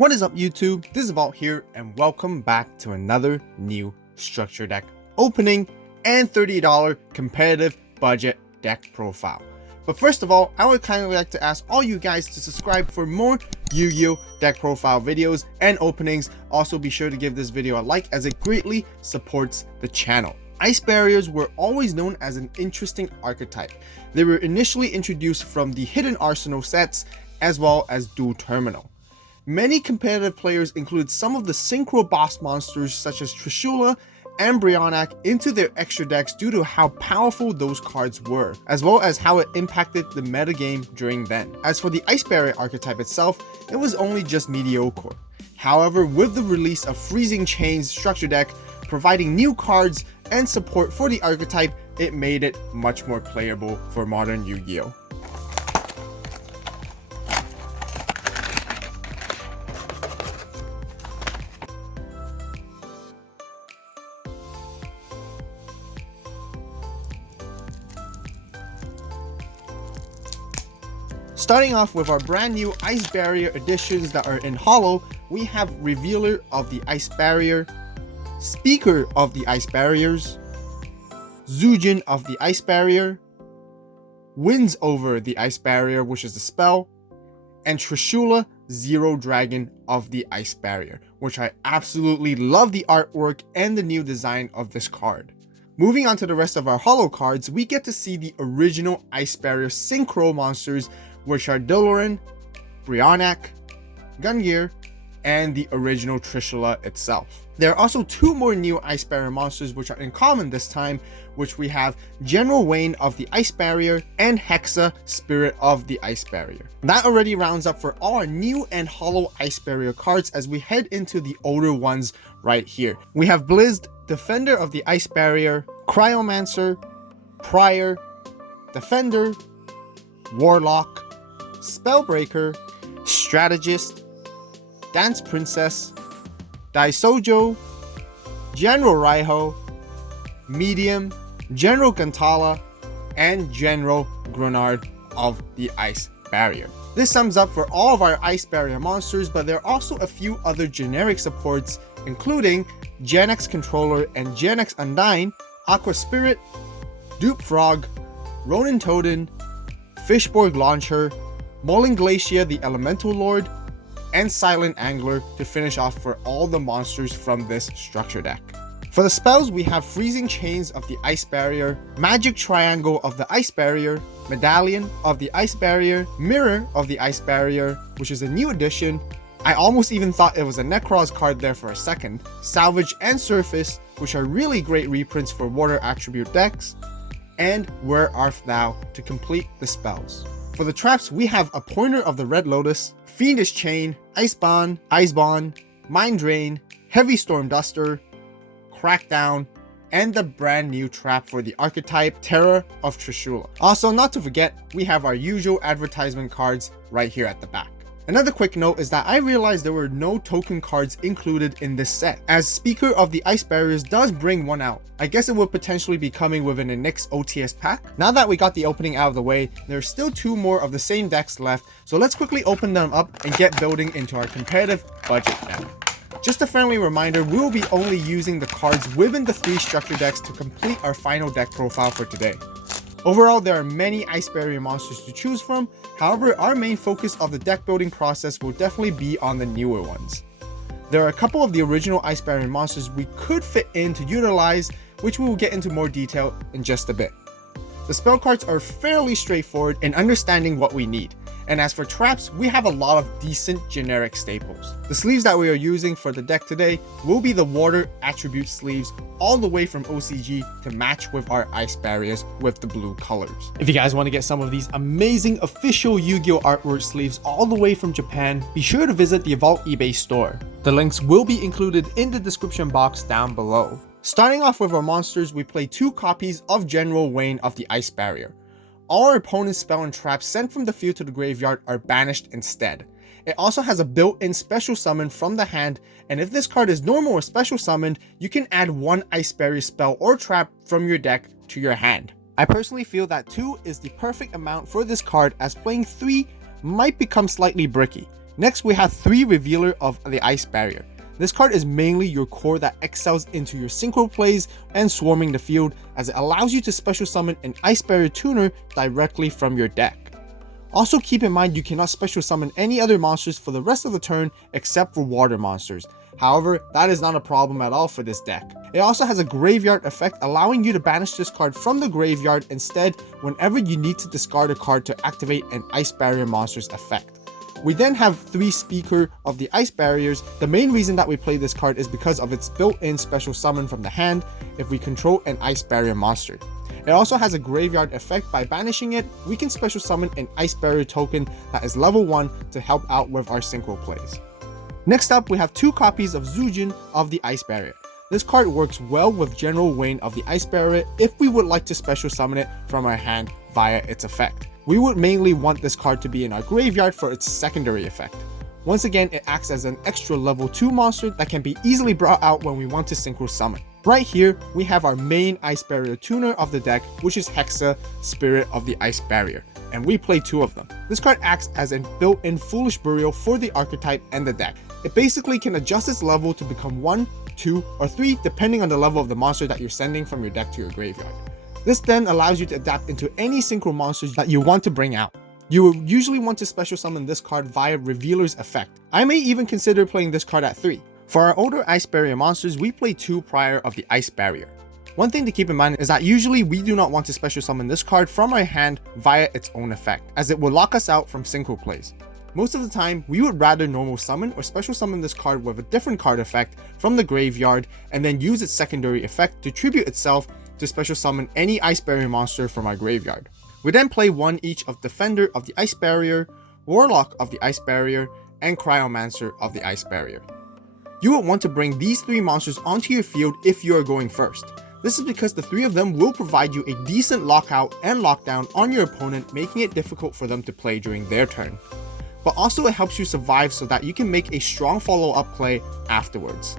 What is up YouTube? This is AVAULT here and welcome back to another new structure deck opening and $30 competitive budget deck profile. But first of all, I would kindly like to ask all you guys to subscribe for more Yu-Gi-Oh deck profile videos and openings. Also be sure to give this video a like as it greatly supports the channel. Ice barriers were always known as an interesting archetype. They were initially introduced from the Hidden Arsenal sets as well as Dual Terminal. Many competitive players include some of the synchro boss monsters such as Trishula and Brionac into their extra decks due to how powerful those cards were, as well as how it impacted the metagame during then. As for the Ice Barrier archetype itself, it was only just mediocre. However, with the release of Freezing Chain's structure deck providing new cards and support for the archetype, it made it much more playable for modern Yu-Gi-Oh! Starting off with our brand new Ice Barrier editions that are in holo, we have Revealer of the Ice Barrier, Speaker of the Ice Barriers, Zujin of the Ice Barrier, Wins Over the Ice Barrier, which is the spell, and Trishula Zero Dragon of the Ice Barrier, which I absolutely love the artwork and the new design of this card. Moving on to the rest of our holo cards, we get to see the original Ice Barrier Synchro monsters, which are Doloran, Brionac, Gungnir, and the original Trishula itself. There are also two more new Ice Barrier monsters which are in common this time, which we have General Wayne of the Ice Barrier and Hexa, Spirit of the Ice Barrier. That already rounds up for all our new and holo Ice Barrier cards as we head into the older ones right here. We have Blizzed, Defender of the Ice Barrier, Cryomancer, Prior, Defender, Warlock, Spellbreaker, Strategist, Dance Princess, Daisojo, General Raiho, Medium, General Gantala, and General Grenard of the Ice Barrier. This sums up for all of our Ice Barrier monsters, but there are also a few other generic supports, including Genex Controller and Genex Undyne, Aqua Spirit, Dupe Frog, Ronin Toden, Fishborg Launcher, Mulling Glacier the Elemental Lord, and Silent Angler to finish off for all the monsters from this structure deck. For the spells, we have Freezing Chains of the Ice Barrier, Magic Triangle of the Ice Barrier, Medallion of the Ice Barrier, Mirror of the Ice Barrier, which is a new addition. I almost even thought it was a Necroz card there for a second, Salvage and Surface, which are really great reprints for water attribute decks, and Where Art Thou to complete the spells. For the traps, we have a Pointer of the Red Lotus, Fiendish Chain, Icebond, Mind Drain, Heavy Storm Duster, Crackdown, and the brand new trap for the archetype Terror of Trishula. Also, not to forget, we have our usual advertisement cards right here at the back. Another quick note is that I realized there were no token cards included in this set, as Speaker of the Ice Barriers does bring one out. I guess it would potentially be coming within a next OTS pack. Now that we got the opening out of the way, there's still two more of the same decks left, so let's quickly open them up and get building into our competitive budget deck. Just a friendly reminder, we will be only using the cards within the three structure decks to complete our final deck profile for today. Overall, there are many Ice Barrier monsters to choose from. However, our main focus of the deck building process will definitely be on the newer ones. There are a couple of the original Ice Barrier monsters we could fit in to utilize, which we will get into more detail in just a bit. The spell cards are fairly straightforward in understanding what we need. And as for traps, we have a lot of decent generic staples. The sleeves that we are using for the deck today will be the water attribute sleeves all the way from OCG to match with our Ice Barriers with the blue colors. If you guys want to get some of these amazing official Yu-Gi-Oh artwork sleeves all the way from Japan, be sure to visit the AVAULT eBay store. The links will be included in the description box down below. Starting off with our monsters, we play two copies of General Wayne of the Ice Barrier. All our opponent's spell and traps sent from the field to the graveyard are banished instead. It also has a built-in special summon from the hand, and if this card is normal or special summoned, you can add one Ice Barrier spell or trap from your deck to your hand. I personally feel that 2 is the perfect amount for this card, as playing 3 might become slightly bricky. Next, we have 3 Revealer of the Ice Barrier. This card is mainly your core that excels into your synchro plays and swarming the field, as it allows you to special summon an Ice Barrier tuner directly from your deck. Also keep in mind you cannot special summon any other monsters for the rest of the turn except for water monsters. However, that is not a problem at all for this deck. It also has a graveyard effect, allowing you to banish this card from the graveyard instead whenever you need to discard a card to activate an Ice Barrier monster's effect. We then have 3 Speaker of the Ice Barriers. The main reason that we play this card is because of its built-in special summon from the hand if we control an Ice Barrier monster. It also has a graveyard effect. By banishing it, we can special summon an Ice Barrier token that is level 1 to help out with our synchro plays. Next up, we have 2 copies of yu-gioh of the Ice Barrier. This card works well with General Wayne of the Ice Barrier if we would like to special summon it from our hand via its effect. We would mainly want this card to be in our graveyard for its secondary effect. Once again, it acts as an extra level 2 monster that can be easily brought out when we want to synchro summon. Right here, we have our main Ice Barrier tuner of the deck, which is Hexa, Spirit of the Ice Barrier, and we play 2 of them. This card acts as a built-in Foolish Burial for the archetype and the deck. It basically can adjust its level to become 1, 2, or 3 depending on the level of the monster that you're sending from your deck to your graveyard. This then allows you to adapt into any synchro monsters that you want to bring out. You will usually want to special summon this card via Revealer's effect. I may even consider playing this card at 3. For our older Ice Barrier monsters, we play 2 prior of the Ice Barrier. One thing to keep in mind is that usually we do not want to special summon this card from our hand via its own effect, as it will lock us out from synchro plays. Most of the time, we would rather normal summon or special summon this card with a different card effect from the graveyard and then use its secondary effect to tribute itself to special summon any Ice Barrier monster from our graveyard. We then play 1 each of Defender of the Ice Barrier, Warlock of the Ice Barrier, and Cryomancer of the Ice Barrier. You will want to bring these 3 monsters onto your field if you are going first. This is because the 3 of them will provide you a decent lockout and lockdown on your opponent, making it difficult for them to play during their turn. But also it helps you survive so that you can make a strong follow-up play afterwards.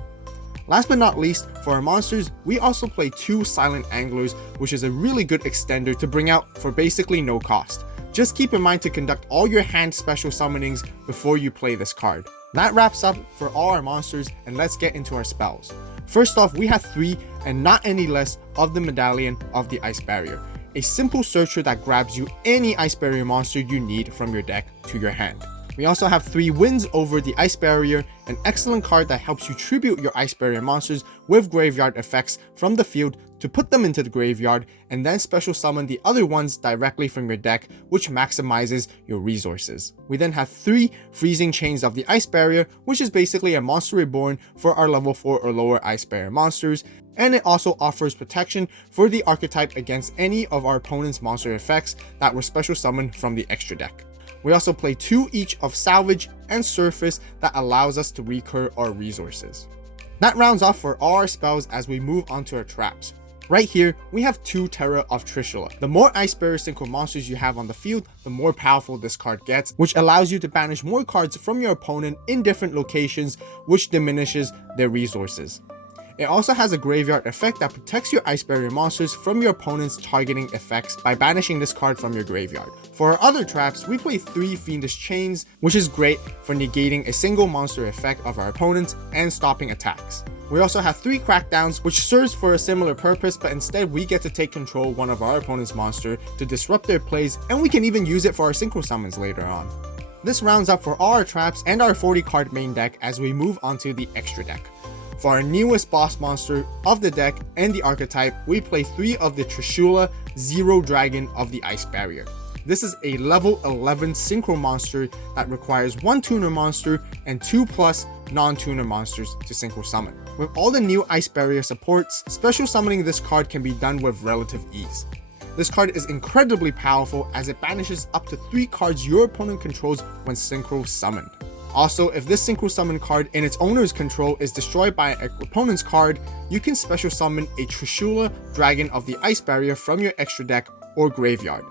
Last but not least, for our monsters, we also play 2 Silent Anglers, which is a really good extender to bring out for basically no cost. Just keep in mind to conduct all your hand special summonings before you play this card. That wraps up for all our monsters, and let's get into our spells. First off, we have 3 and not any less of the Medallion of the Ice Barrier, a simple searcher that grabs you any Ice Barrier monster you need from your deck to your hand. We also have 3 Winds over the Ice Barrier, an excellent card that helps you tribute your Ice Barrier monsters with graveyard effects from the field to put them into the graveyard, and then special summon the other ones directly from your deck, which maximizes your resources. We then have 3 Freezing Chains of the Ice Barrier, which is basically a monster reborn for our level 4 or lower Ice Barrier monsters, and it also offers protection for the archetype against any of our opponent's monster effects that were special summoned from the extra deck. We also play 2 each of Salvage and Surface that allows us to recur our resources. That rounds off for all our spells as we move on to our traps. Right here, we have 2 Terror of Trishula. The more Ice Barrier synchro monsters you have on the field, the more powerful this card gets, which allows you to banish more cards from your opponent in different locations, which diminishes their resources. It also has a graveyard effect that protects your Ice Barrier monsters from your opponent's targeting effects by banishing this card from your graveyard. For our other traps, we play 3 Fiendish Chains, which is great for negating a single monster effect of our opponents and stopping attacks. We also have 3 Crackdowns, which serves for a similar purpose, but instead we get to take control one of our opponent's monster to disrupt their plays, and we can even use it for our synchro summons later on. This rounds up for all our traps and our 40 card main deck as we move on to the extra deck. For our newest boss monster of the deck and the archetype, we play 3 of the Trishula Zero Dragon of the Ice Barrier. This is a level 11 synchro monster that requires 1 tuner monster and 2+ non-tuner monsters to synchro summon. With all the new Ice Barrier supports, special summoning this card can be done with relative ease. This card is incredibly powerful as it banishes up to 3 cards your opponent controls when synchro summoned. Also, if this synchro summon card in its owner's control is destroyed by an opponent's card, you can special summon a Trishula Dragon of the Ice Barrier from your extra deck or graveyard.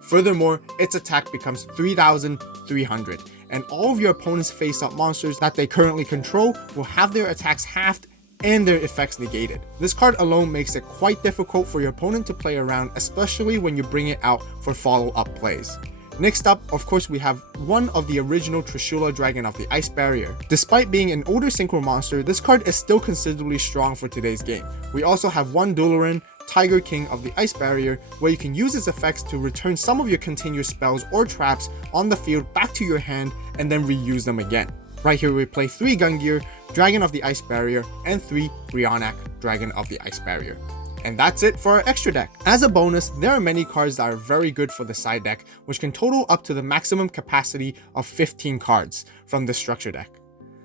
Furthermore, its attack becomes 3,300, and all of your opponent's face-up monsters that they currently control will have their attacks halved and their effects negated. This card alone makes it quite difficult for your opponent to play around, especially when you bring it out for follow-up plays. Next up, of course, we have one of the original Trishula Dragon of the Ice Barrier. Despite being an older synchro monster, this card is still considerably strong for today's game. We also have one Dularan, Tiger King of the Ice Barrier, where you can use its effects to return some of your continuous spells or traps on the field back to your hand and then reuse them again. Right here we play 3 Gungnir, Dragon of the Ice Barrier, and 3 Brionac, Dragon of the Ice Barrier. And that's it for our extra deck. As a bonus, there are many cards that are very good for the side deck, which can total up to the maximum capacity of 15 cards from the structure deck.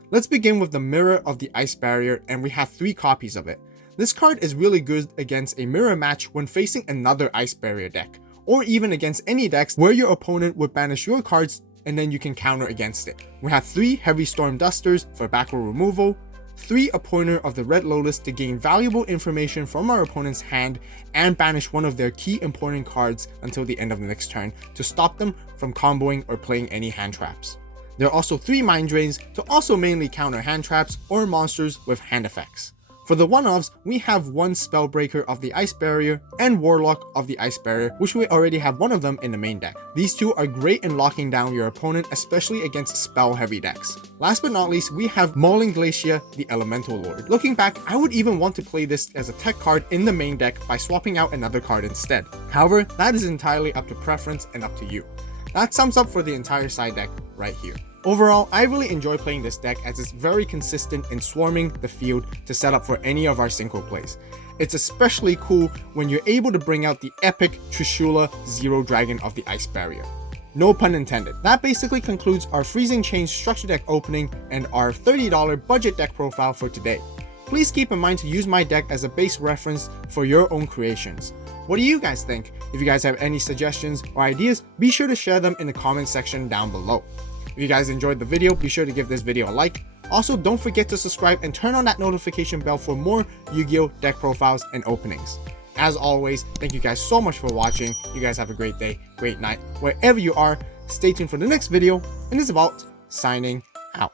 Let's begin with the Mirror of the Ice Barrier, and we have 3 copies of it. This card is really good against a mirror match when facing another Ice Barrier deck, or even against any decks where your opponent would banish your cards and then you can counter against it. We have 3 Heavy Storm Dusters for back row removal, 3 Appointer of the Red Lotus to gain valuable information from our opponent's hand and banish one of their key important cards until the end of the next turn to stop them from comboing or playing any hand traps. There are also 3 Mind Drains to also mainly counter hand traps or monsters with hand effects. For the one-offs, we have 1 Spellbreaker of the Ice Barrier and Warlock of the Ice Barrier, which we already have one of them in the main deck. These 2 are great in locking down your opponent, especially against spell-heavy decks. Last but not least, we have Mauling Glacier, the Elemental Lord. Looking back, I would even want to play this as a tech card in the main deck by swapping out another card instead. However, that is entirely up to preference and up to you. That sums up for the entire side deck right here. Overall, I really enjoy playing this deck as it's very consistent in swarming the field to set up for any of our synchro plays. It's especially cool when you're able to bring out the epic Trishula Zero Dragon of the Ice Barrier. No pun intended. That basically concludes our Freezing Chain structure deck opening and our $30 budget deck profile for today. Please keep in mind to use my deck as a base reference for your own creations. What do you guys think? If you guys have any suggestions or ideas, be sure to share them in the comment section down below. If you guys enjoyed the video, be sure to give this video a like. Also, don't forget to subscribe and turn on that notification bell for more Yu-Gi-Oh! Deck profiles and openings. As always, thank you guys so much for watching. You guys have a great day, great night, wherever you are. Stay tuned for the next video, and it's AVAULT signing